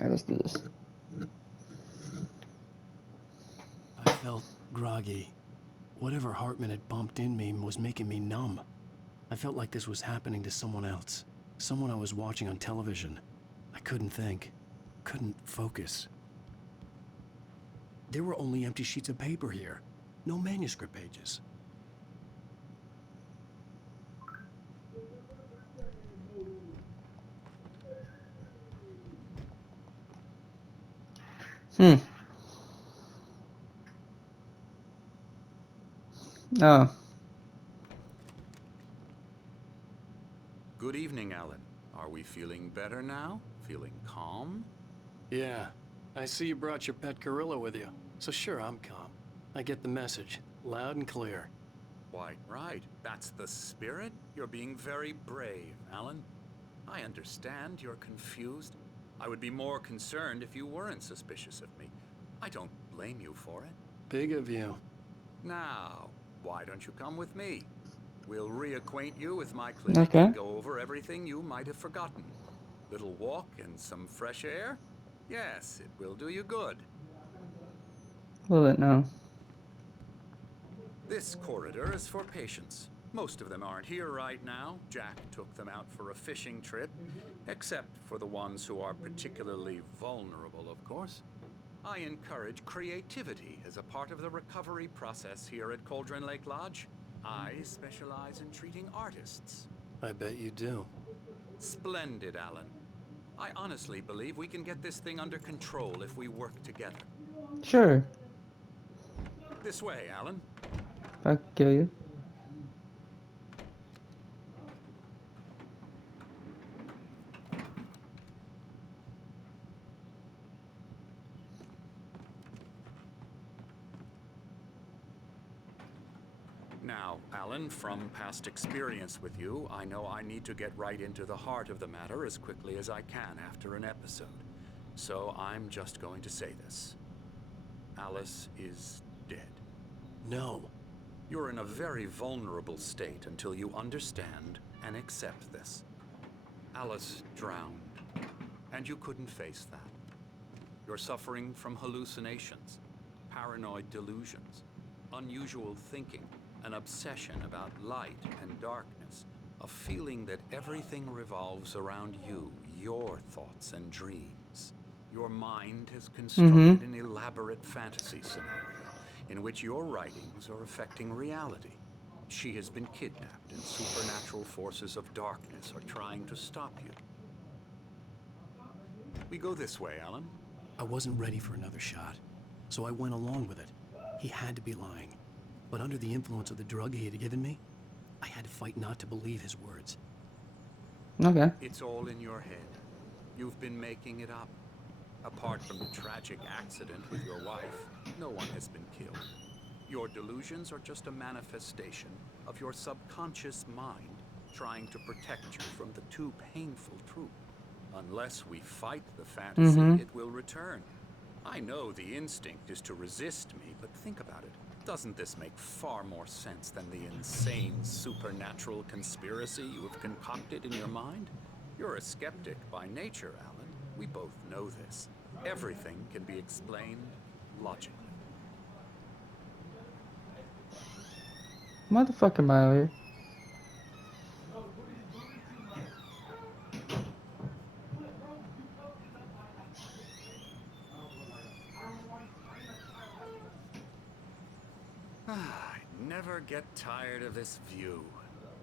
Alright, let's do this. I felt groggy. Whatever Hartman had bumped in me was making me numb. I felt like this was happening to someone else. Someone I was watching on television. I couldn't think. Couldn't focus. There were only empty sheets of paper here. No manuscript pages. Hmm. Oh. Good evening, Alan. Are we feeling better now? Feeling calm? Yeah. I see you brought your pet gorilla with you. So sure, I'm calm. I get the message. Loud and clear. Quite right. That's the spirit. You're being very brave, Alan. I understand you're confused. I would be more concerned if you weren't suspicious of me. I don't blame you for it. Big of you. Now, why don't you come with me? We'll reacquaint you with my clinic Okay. and go over everything you might have forgotten. Little walk and some fresh air? Yes, it will do you good. Will it now? This corridor is for patients. Most of them aren't here right now. Jack took them out for a fishing trip, except for the ones who are particularly vulnerable, of course. I encourage creativity as a part of the recovery process here at Cauldron Lake Lodge. I specialize in treating artists. I bet you do. Splendid, Alan. I honestly believe we can get this thing under control if we work together. Sure. This way, Alan. If I could kill you. Now, Alan, from past experience with you, I know I need to get right into the heart of the matter as quickly as I can after an episode. So I'm just going to say this. Alice is dead. No. You're in a very vulnerable state until you understand and accept this. Alice drowned, and you couldn't face that. You're suffering from hallucinations, paranoid delusions, unusual thinking, an obsession about light and darkness, a feeling that everything revolves around you, your thoughts and dreams. Your mind has constructed an elaborate fantasy scenario in which your writings are affecting reality. She has been kidnapped, and supernatural forces of darkness are trying to stop you. We go this way, Alan. I wasn't ready for another shot, so I went along with it. He had to be lying. But under the influence of the drug he had given me, I had to fight not to believe his words. Okay. It's all in your head. You've been making it up. Apart from the tragic accident with your wife, no one has been killed. Your delusions are just a manifestation of your subconscious mind trying to protect you from the too painful truth. Unless we fight the fantasy, it will return. I know the instinct is to resist me, but think about it. Doesn't this make far more sense than the insane supernatural conspiracy you have concocted in your mind? You're a skeptic by nature, Alan. We both know this. Everything can be explained logically. What the fuck am I out here? I never get tired of this view.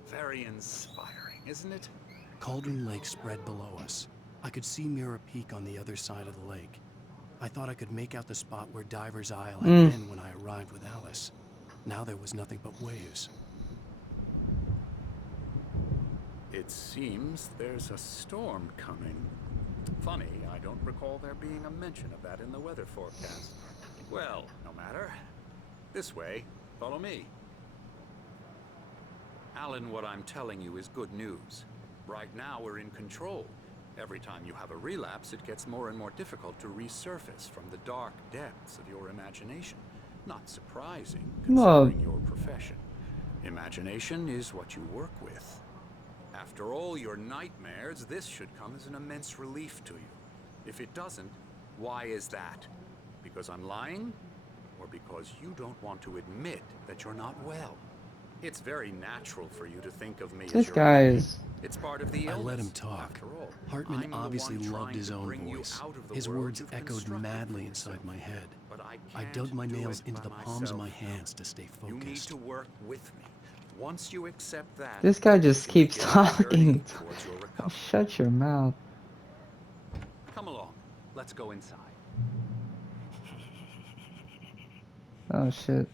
Very inspiring, isn't it? Cauldron Lake spread below us. I could see Mirror Peak on the other side of the lake. I thought I could make out the spot where Diver's Isle had been when I arrived with Alice. Now there was nothing but waves. It seems there's a storm coming. Funny, I don't recall there being a mention of that in the weather forecast. Well, no matter. This way, follow me. Alan, what I'm telling you is good news. Right now we're in control. Every time you have a relapse, it gets more and more difficult to resurface from the dark depths of your imagination. Not surprising, considering your profession. Imagination is what you work with. After all your nightmares, this should come as an immense relief to you. If it doesn't, why is that? Because I'm lying? Or because you don't want to admit that you're not well? It's very natural for you to think of me as This your guy enemy. is. It's part of the I illness. let him talk. After all, Hartman I'm the obviously one loved trying his to own bring you voice. out of the His world words you've echoed constructed madly for inside yourself. my head. But I I can't dug my do nails it into by the palms of my myself. hands to stay You need focused. to work with me. Once you accept that, This guy just we can keeps begin the journey talking. towards your recovery. Shut your mouth. Come along. Let's go inside. Oh shit.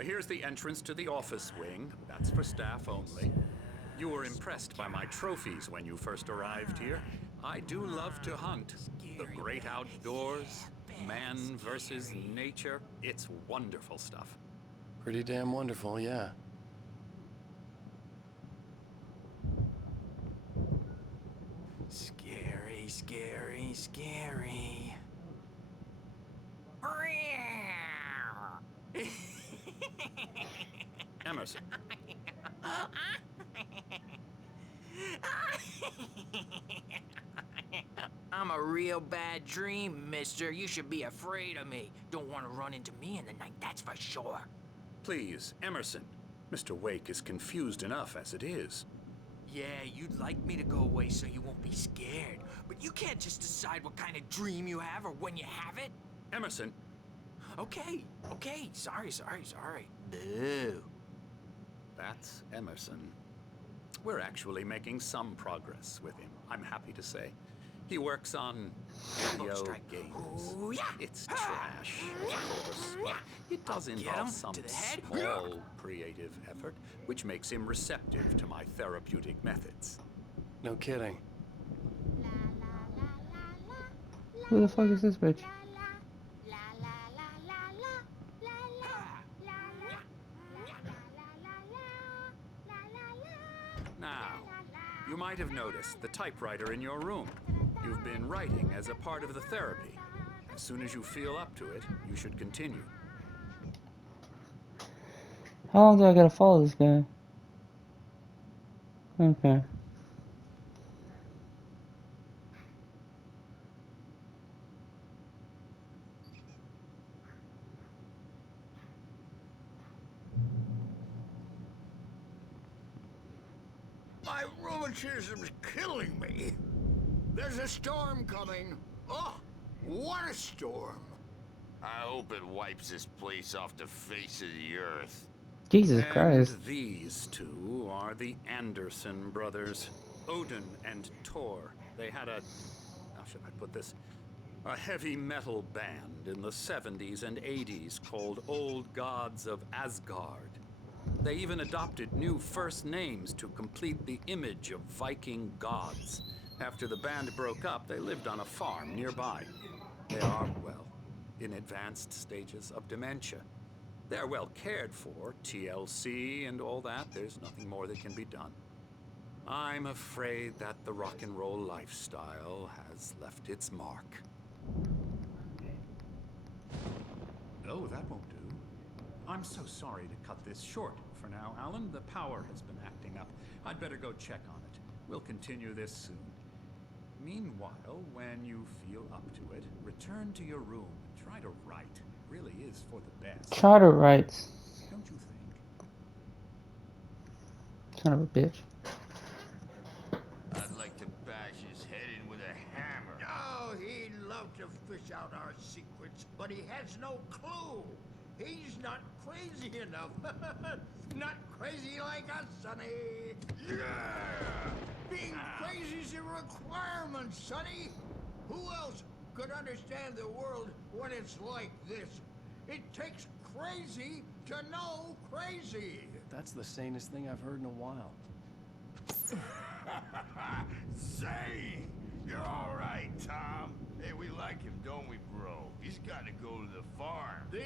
Here's the entrance to the office wing. That's for staff only. You were impressed by my trophies when you first arrived here. I do love to hunt. The great outdoors, man versus nature. It's wonderful stuff. Pretty damn wonderful, yeah. Scary, scary, scary. Emerson, I'm a real bad dream, mister. You should be afraid of me. Don't want to run into me in the night, that's for sure. please, Emerson. Mr. Wake is confused enough as it is. Yeah, you'd like me to go away so you won't be scared. But you can't just decide what kind of dream you have or when you have it. Emerson, Okay, sorry. Boo. that's Emerson. We're actually making some progress with him, I'm happy to say. He works on video strike. games. Ooh, yeah. It's trash, of course, but it does Get involve him some to the head. small creative effort, which makes him receptive to my therapeutic methods. No kidding. Who the fuck is this bitch? Now, you might have noticed the typewriter in your room. You've been writing as a part of the therapy. As soon as you feel up to it, you should continue. How long do I gotta follow this guy? Okay. My rheumatism's killing me. There's a storm coming. Oh, what a storm. I hope it wipes this place off the face of the earth. Jesus And Christ. these two are the Anderson brothers, Odin and Thor. They had a, how should I put this? A heavy metal band in the 70s and 80s called Old Gods of Asgard. They even adopted new first names to complete the image of Viking gods. After the band broke up, they lived on a farm nearby. They are, well, in advanced stages of dementia. They're well cared for, TLC and all that. There's nothing more that can be done. I'm afraid that the rock and roll lifestyle has left its mark. No, that won't do. I'm so sorry to cut this short for now, Alan. The power has been acting up. I'd better go check on it. We'll continue this soon. Meanwhile, when you feel up to it, return to your room and try to write. It really is for the best. Charter rights. Don't you think? Son of a bitch. I'd like to bash his head in with a hammer. Oh, he'd love to fish out our secrets, but he has no clue. He's not crazy enough. Not crazy like us, Sonny. Yeah! Being crazy's a requirement, Sonny. Who else could understand the world when it's like this? It takes crazy to know crazy. That's the sanest thing I've heard in a while. Say, you're all right, Tom. Hey, we like him, don't we, bro? He's got to go to the farm. The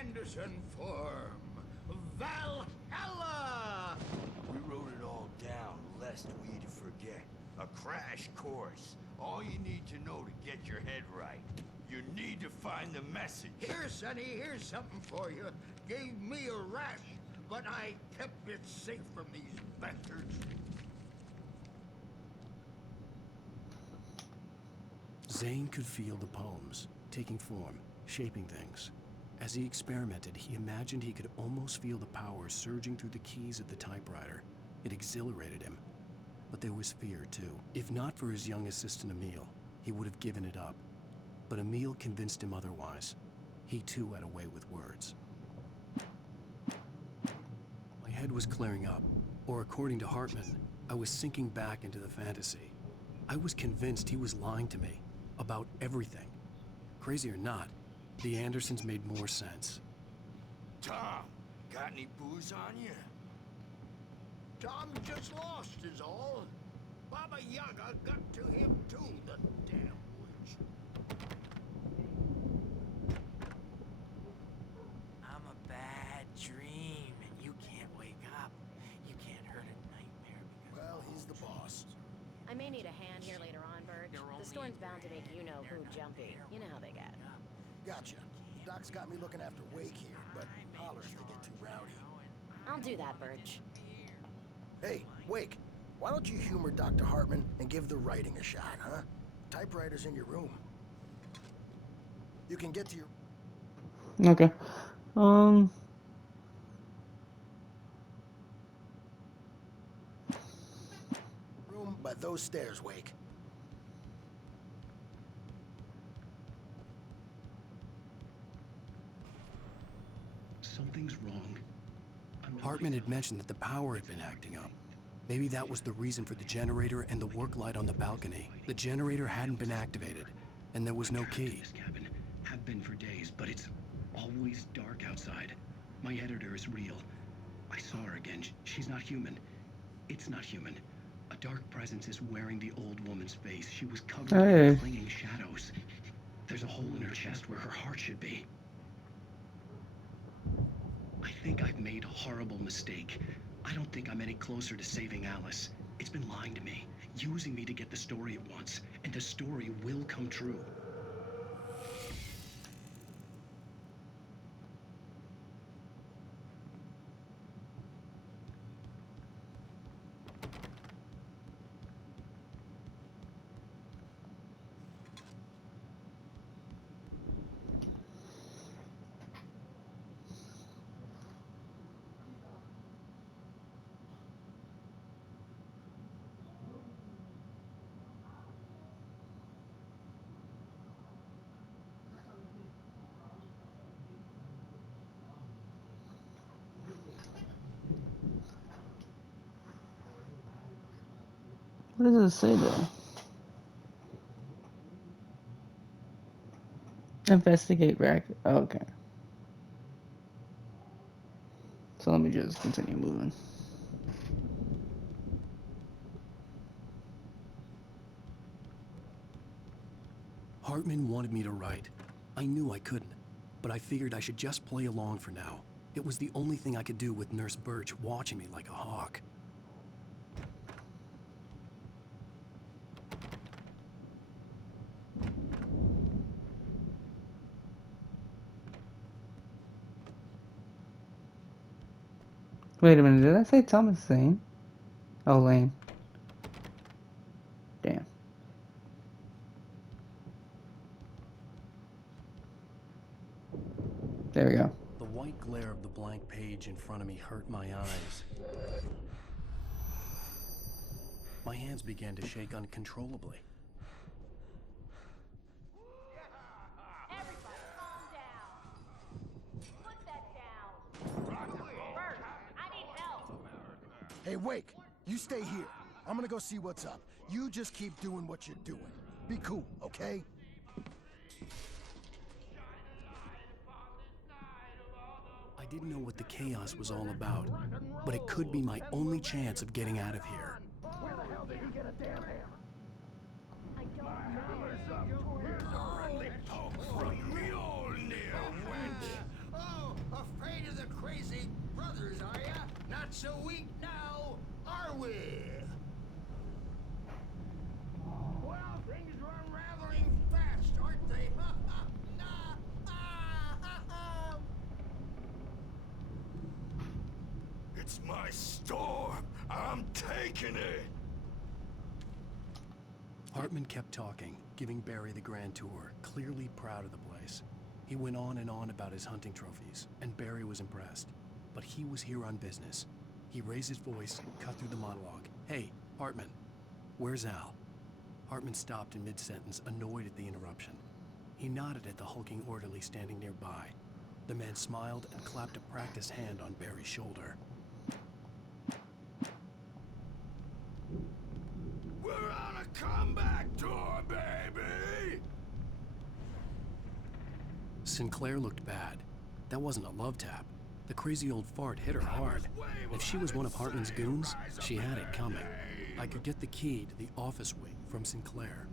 Anderson Farm. Valhalla! We wrote it all down, lest we'd forget. A crash course. All you need to know to get your head right. You need to find the message. Here, Sonny, here's something for you. Gave me a rash, but I kept it safe from these bastards. Zane could feel the poems, taking form, shaping things. As he experimented, he imagined he could almost feel the power surging through the keys of the typewriter. It exhilarated him. But there was fear, too. If not for his young assistant Emil, he would have given it up. But Emil convinced him otherwise. He too had a way with words. My head was clearing up, or according to Hartman, I was sinking back into the fantasy. I was convinced he was lying to me about everything. Crazy or not, the Andersons made more sense. Tom, got any booze on you? Tom just lost is all. Baba Yaga got to him too, the damn witch. I'm a bad dream, and you can't wake up. You can't hurt a nightmare because... Well, he's the boss. I may need a hand here later on, Burge. The storm's bound to make you-know-who jumpy. You know how they get. Gotcha. Doc's got me looking after Wake here, but holler if they get too rowdy. I'll do that, Burge. Hey, Wake, why don't you humor Dr. Hartman and give the writing a shot, huh? Typewriter's in your room. You can get to your... Okay. room by those stairs, Wake. Something's wrong. Hartman had mentioned that the power had been acting up. Maybe that was the reason for the generator and the work light on the balcony. The generator hadn't been activated, and there was no key. This cabin have been for days, but it's always dark outside. My editor is real. I saw her again. She's not human. It's not human. A dark presence is wearing the old woman's face. She was covered in clinging shadows. There's a hole in her chest where her heart should be. I think I've made a horrible mistake. I don't think I'm any closer to saving Alice. It's been lying to me, using me to get the story it wants, and the story will come true. What does it say there? Investigate racket. Oh, okay. So let me just continue moving. Hartman wanted me to write. I knew I couldn't, but I figured I should just play along for now. It was the only thing I could do with Nurse Birch watching me like a hawk. Wait a minute, did I say Thomas Zane? Oh, Lane. Damn. There we go. The white glare of the blank page in front of me hurt my eyes. My hands began to shake uncontrollably. Everybody, calm down. Put that down. Bert, I need help. Hey, Wake, you stay here. I'm gonna go see what's up. You just keep doing what you're doing. Be cool, okay? I didn't know what the chaos was all about, but it could be my only chance of getting out of here. Where the hell did he get a damn hammer? I don't Oh, afraid of the crazy brothers, are ya? Not so weak now, are we? Well, things are unraveling fast, aren't they? It's my storm. I'm taking it. Hartman kept talking, giving Barry the grand tour, clearly proud of the place. He went on and on about his hunting trophies, and Barry was impressed. But he was here on business. He raised his voice, cut through the monologue. "Hey, Hartman, where's Al?" Hartman stopped in mid-sentence, annoyed at the interruption. He nodded at the hulking orderly standing nearby. The man smiled and clapped a practiced hand on Barry's shoulder. We're on a comeback tour, baby! Sinclair looked bad. That wasn't a love tap. The crazy old fart hit her hard. If she was one of Hartman's goons, she had it coming. I could get the key to the office wing from Sinclair.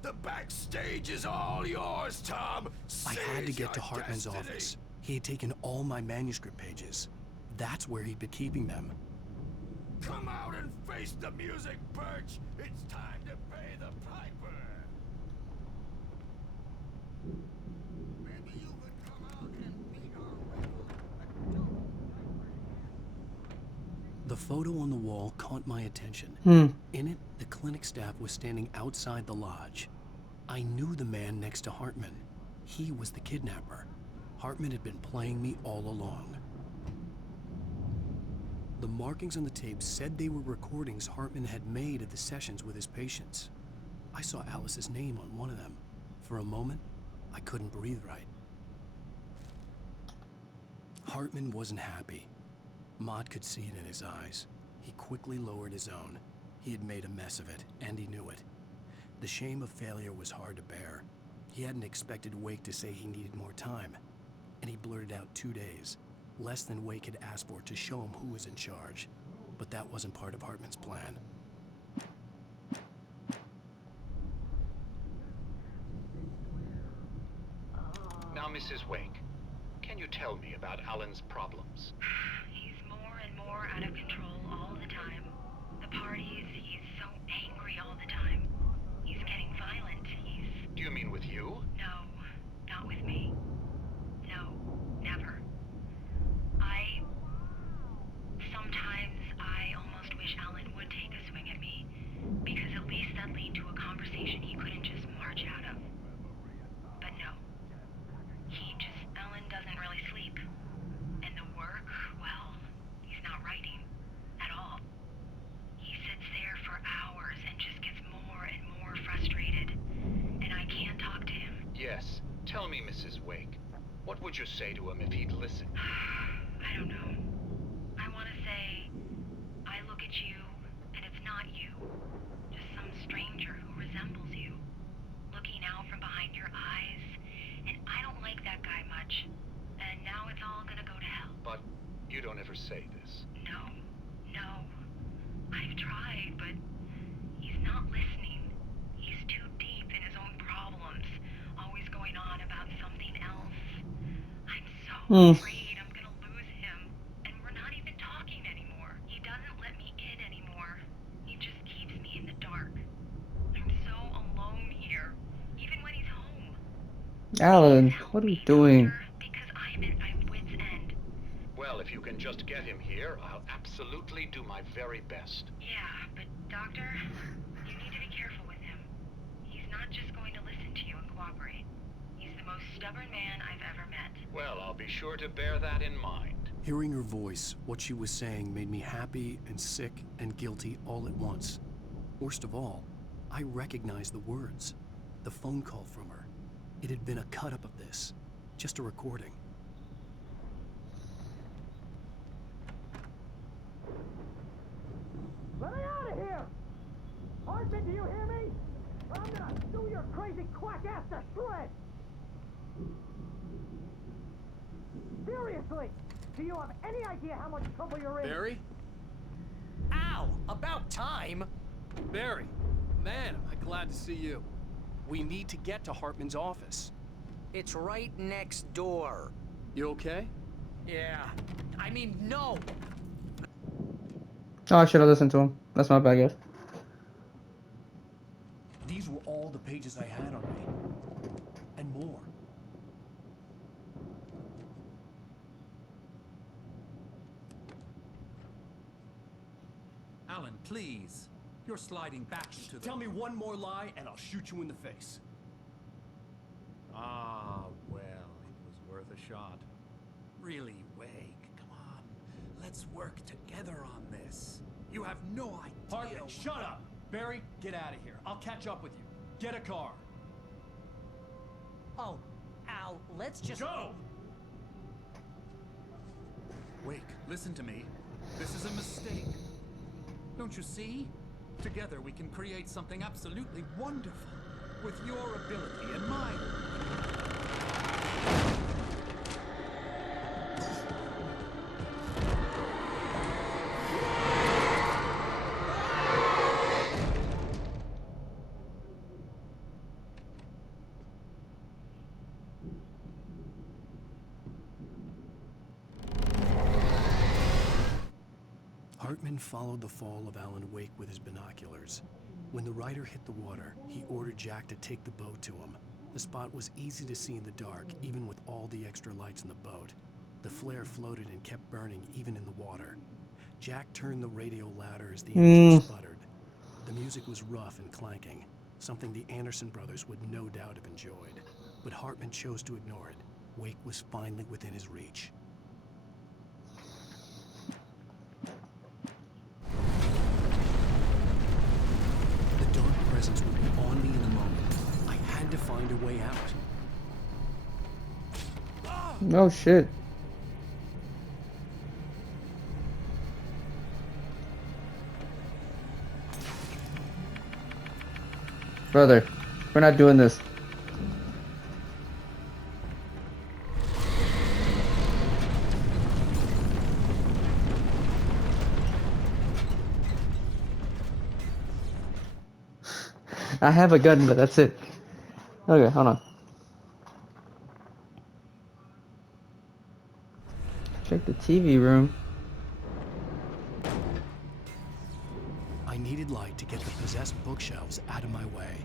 The backstage is all yours, Tom. I had to Seize get to your Hartman's destiny. office. He had taken all my manuscript pages. That's where he'd been keeping them. Come out and face the music, Birch. It's time to pay the piper. Maybe you could come out and meet our rival, The photo on the wall caught my attention. In it, the clinic staff was standing outside the lodge. I knew the man next to Hartman. He was the kidnapper. Hartman had been playing me all along. The markings on the tape said they were recordings Hartman had made at the sessions with his patients. I saw Alice's name on one of them. For a moment, I couldn't breathe right. Hartman wasn't happy. Maud could see it in his eyes. He quickly lowered his own. He had made a mess of it, and he knew it. The shame of failure was hard to bear. He hadn't expected Wake to say he needed more time, and he blurted out 2 days, less than Wake had asked for to show him who was in charge. But that wasn't part of Hartman's plan. Now, Mrs. Wake, can you tell me about Alan's problems? He's more and more out of control all the time. The parties, he's so angry all the time. He's getting violent. Do you mean with you? No, not with me. No, never. Sometimes I almost wish Alan would take a swing at me, because at least that'd lead to a conversation he couldn't just march out of. But no. Alan doesn't really sleep. And the work, well, he's not writing at all. He sits there for hours and just gets more and more frustrated. And I can't talk to him. Yes. Tell me, Mrs. Wake, what would you say to him if he'd listen? I don't know. I want to say, I look at you, and it's not you. Just some stranger who resembles you. Looking out from behind your eyes. And I don't like that guy much. And now it's all gonna go to hell. But you don't ever say this. No. I've tried, but he's not listening. He's too deep in his own problems. Always going on about something else. I'm so afraid I'm gonna lose him. And we're not even talking anymore. He doesn't let me in anymore. He just keeps me in the dark. I'm so alone here. Even when he's home. Alan, what are you doing? Because I'm at my wit's end. Well, if you can just get him here, I'll absolutely do my very best. Yeah, but Doctor, you need to be careful with him. He's not just going to listen to you and cooperate. He's the most stubborn man I've ever met. Well, I'll be sure to bear that in mind. Hearing her voice, what she was saying made me happy and sick and guilty all at once. Worst of all, I recognized the words. The phone call from her. It had been a cut-up of this. Just a recording. Let me out of here! Hartman, do you hear me? I'm gonna chew your crazy quack ass to shreds! Seriously! Do you have any idea how much trouble you're in? Barry? Ow! About time! Barry! Man, am I glad to see you. We need to get to Hartman's office. It's right next door. You okay? Yeah. I mean, no! Oh, I should have listened to him. That's my bad, guys. These were all the pages I had on me. And more. Alan, please. You're sliding back into the... Tell me one more lie and I'll shoot you in the face. Ah, well, it was worth a shot. Really, Wake, come on. Let's work together on this. You have no idea... Hartman, shut up! Barry, get out of here. I'll catch up with you. Get a car. Oh, Al, let's just... Go! Wake, listen to me. This is a mistake. Don't you see? Together we can create something absolutely wonderful. With your ability and mine. Hartman followed the fall of Alan Wake with his binoculars. When the rider hit the water, he ordered Jack to take the boat to him. The spot was easy to see in the dark, even with all the extra lights in the boat. The flare floated and kept burning even in the water. Jack turned the radio louder as the engine sputtered. The music was rough and clanking, something the Anderson brothers would no doubt have enjoyed. But Hartman chose to ignore it. Wake was finally within his reach. Presence would be on me in a moment. I had to find a way out. Oh shit. Brother, we're not doing this. I have a gun, but that's it. Okay, hold on. Check the TV room. I needed light to get the possessed bookshelves out of my way.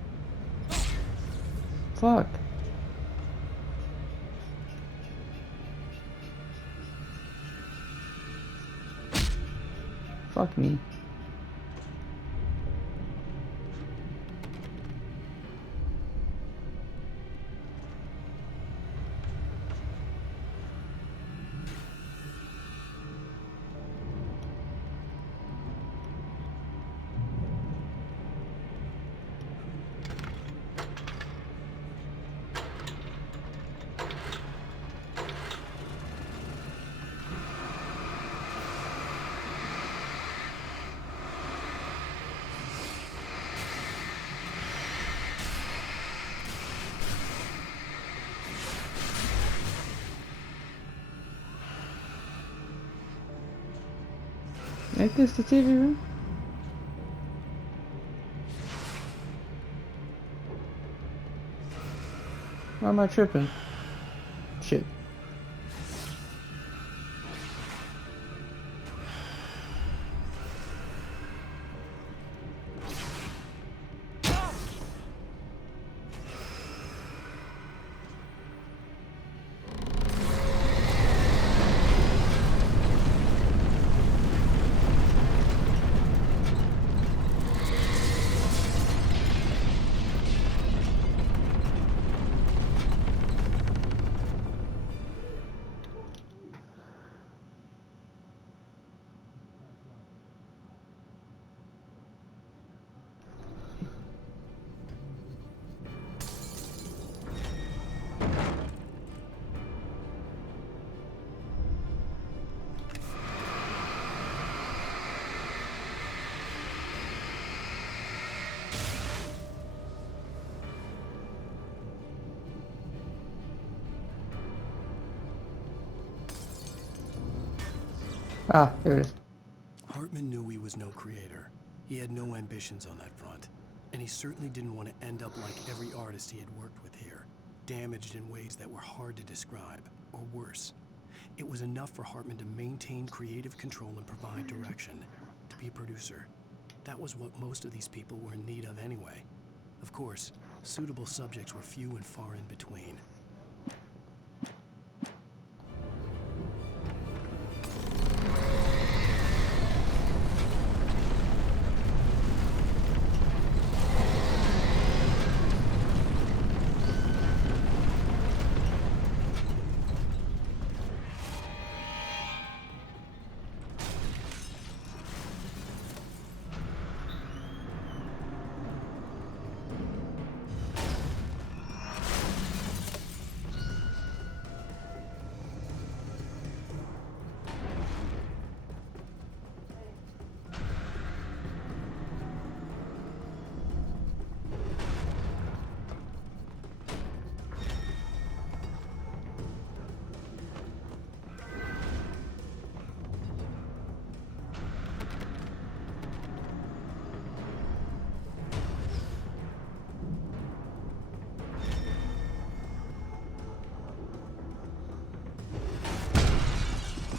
Fuck. Fuck me. Ain't this the TV room? Why am I tripping? Shit. Ah, there it is. Hartman knew he was no creator. He had no ambitions on that front. And he certainly didn't want to end up like every artist he had worked with here, damaged in ways that were hard to describe, or worse. It was enough for Hartman to maintain creative control and provide direction, to be a producer. That was what most of these people were in need of anyway. Of course, suitable subjects were few and far in between.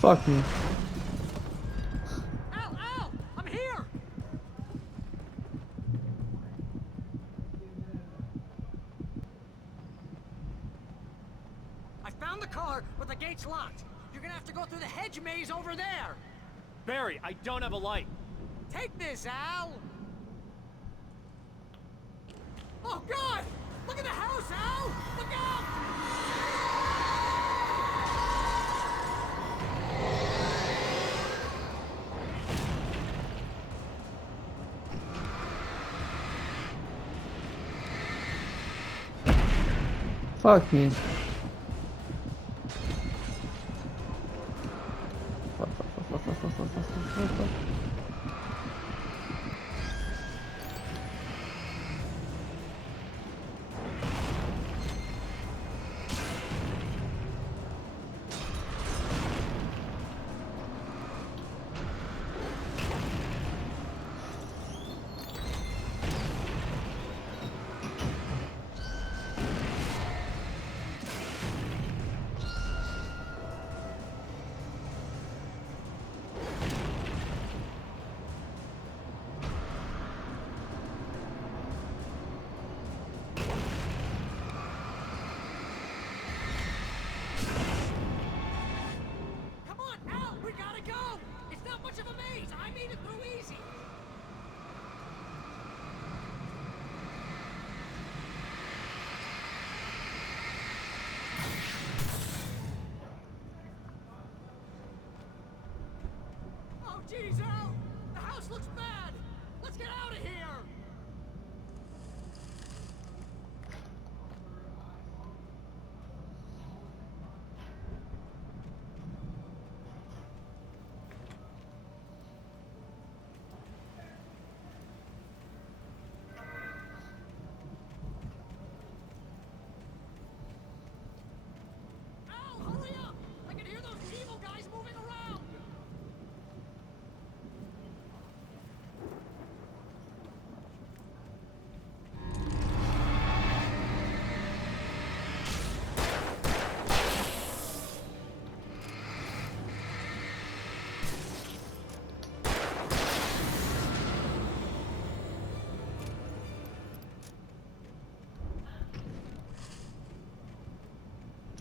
Fuck me. Al! Al! I'm here! I found the car, but the gate's locked. You're gonna have to go through the hedge maze over there. Barry, I don't have a light. Take this, Al! Oh, God! Look at the house, Al! Look out! Fuck me. Fuck. Come on, Al! We gotta go! It's not much of a maze! I made it through easy! Oh, jeez, Al! The house looks bad! Let's get out of here! Al, hurry up! I can hear those evil guys moving around!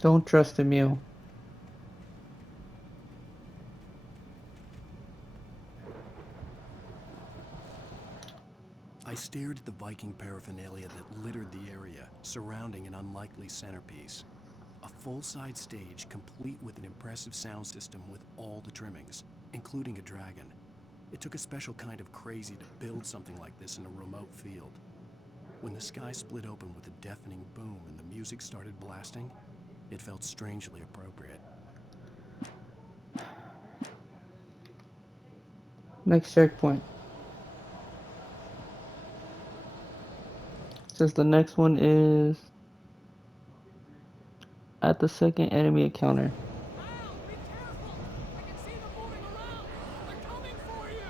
Don't trust the mule. I stared at the Viking paraphernalia that littered the area, surrounding an unlikely centerpiece. A full-size stage complete with an impressive sound system with all the trimmings, including a dragon. It took a special kind of crazy to build something like this in a remote field. When the sky split open with a deafening boom and the music started blasting, it felt strangely appropriate. Next checkpoint. Says the next one is at the second enemy encounter. Al, be careful! I can see them moving around! They're coming for you!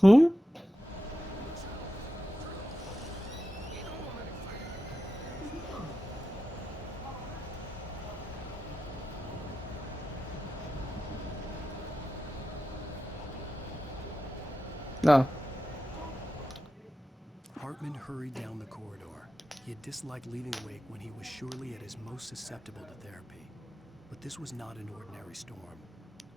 Hmm? No. Hartman hurried down the corridor. He had disliked leaving Wake when he was surely at his most susceptible to therapy. But this was not an ordinary storm.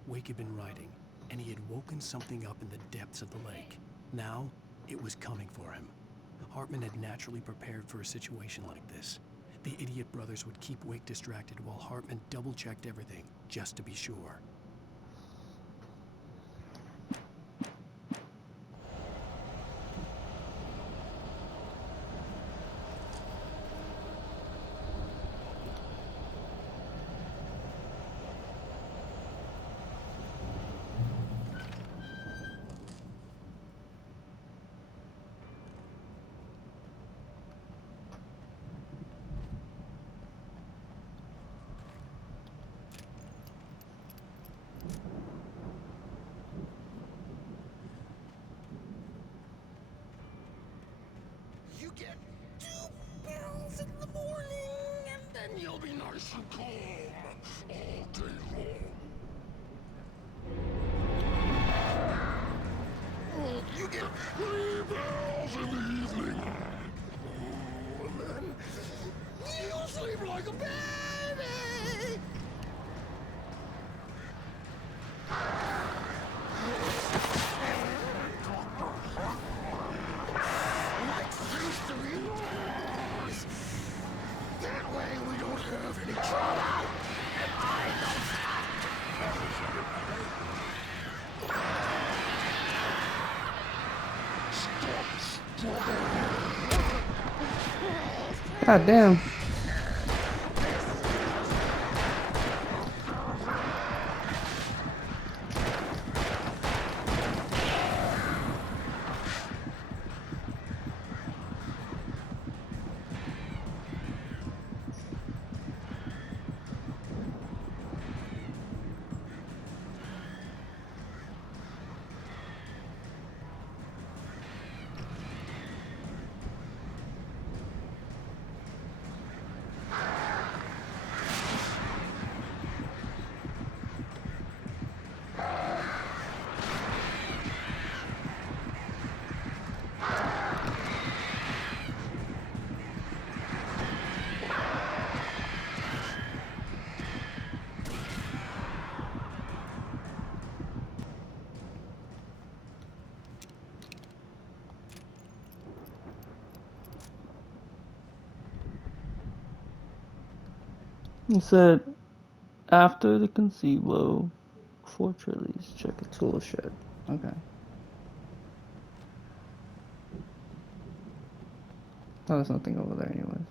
Wake had been riding, and he had woken something up in the depths of the lake. Now, it was coming for him. Hartman had naturally prepared for a situation like this. The idiot brothers would keep Wake distracted while Hartman double-checked everything, just to be sure. You get 2 pills in the morning, and then you'll be nice and calm all day long. You get 3 pills in the evening. And then you'll sleep like a baby. Used to be yours. That way we don't have any trouble. And I don't have to. God damn. He said, after the concebo, Fort release, check a tool shed. Okay. Oh, there's nothing over there anyways.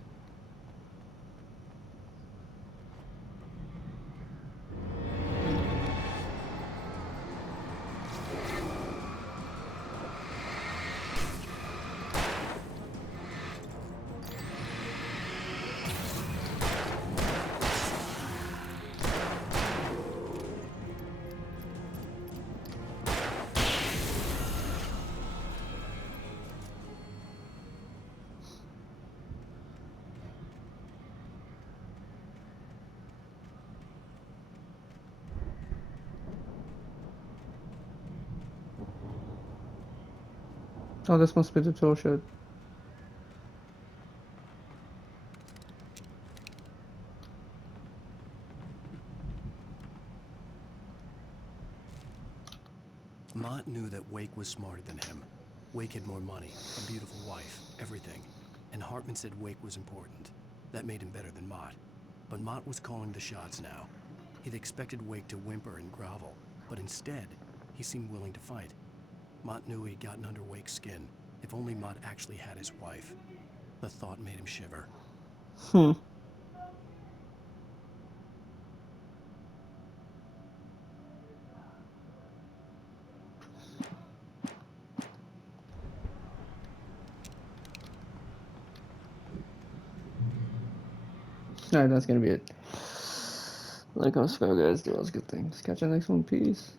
Oh, this must be the tool shed. Mott knew that Wake was smarter than him. Wake had more money, a beautiful wife, everything. And Hartman said Wake was important. That made him better than Mott. But Mott was calling the shots now. He'd expected Wake to whimper and grovel, but instead, he seemed willing to fight. Mott knew he'd gotten under Wake's skin. If only Mott actually had his wife. The thought made him shiver. Alright, that's gonna be it. Like how Scar guys do all good things. Catch you next one. Peace.